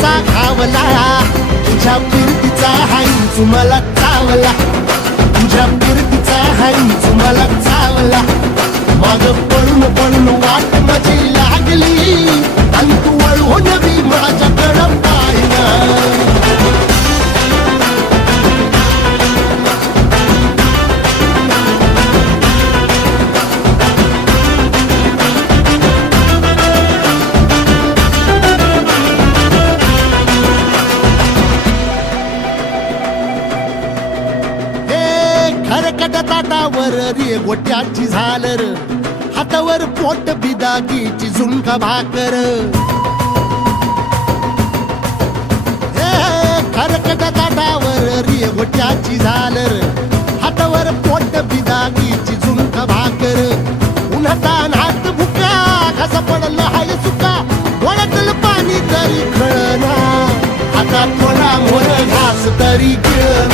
कसा घावला, तुझ्या फिरतीचा हाईच मला चावला, तुझ्या फिरतीचा हाईच मला चावला. माग पळून पळून वाट माझी लागली आणि तू वळून बी माझ्याकडं पाहिना. खरकट ताटावर रे गोट्याची झालर, हातावर पोट बिदागीची झुणका भाकर. खरकट ताटावर रे गोट्याची झालर, हातावर पोट बिदागीची झुणका भाकर. उन्हातान हात भुका, कसा पडलं हाय सुका, डोळ्यातलं पाणी तरी कळना, आता थोडा मोर घास तरी गिळना.